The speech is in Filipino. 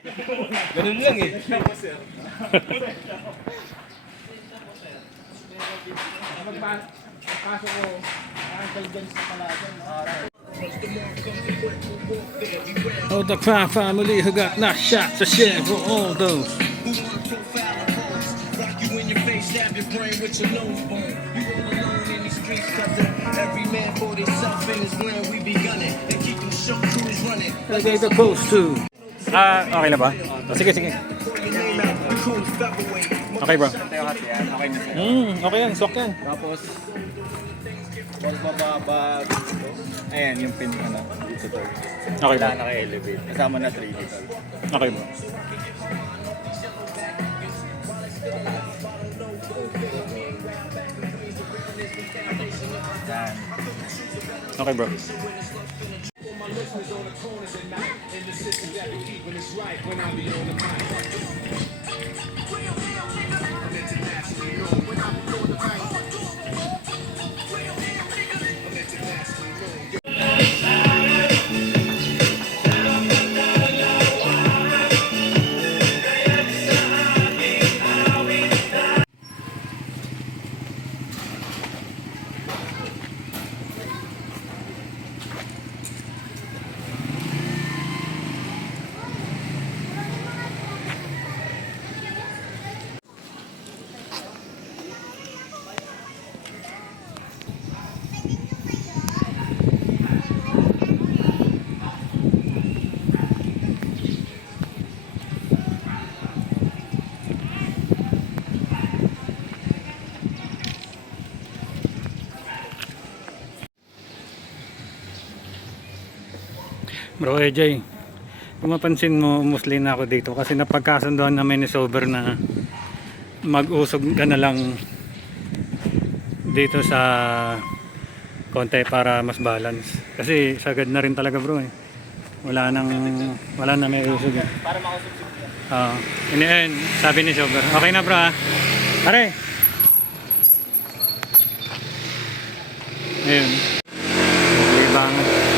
Ganun lang eh. Pasok ko, nakakal dyan sa palasan. Oh, the crime family who got not shot to share for all those. Okay, the post to. Okay na ba? Oh, sige, sige. Okay, bro. Okay na siya. Okay yan, swak yan. Tapos, pag bababa dito, ayan yung pin ano, dito to. Okay, bro. Wala naka-elevate. Kasama na 3 dito. Okay, bro. Yan. Okay, bro. Bro AJ, kung mapansin mo, umusli na ako dito kasi napagkasundoan namin ni Sober na mag-usog ka na lang dito sa konti para mas balance. Kasi sagad na rin talaga bro eh. Wala na may usog eh. Para makausap siya. In the end, sabi ni Sober, okay na bro ha. Pare! Ayun. Libangan.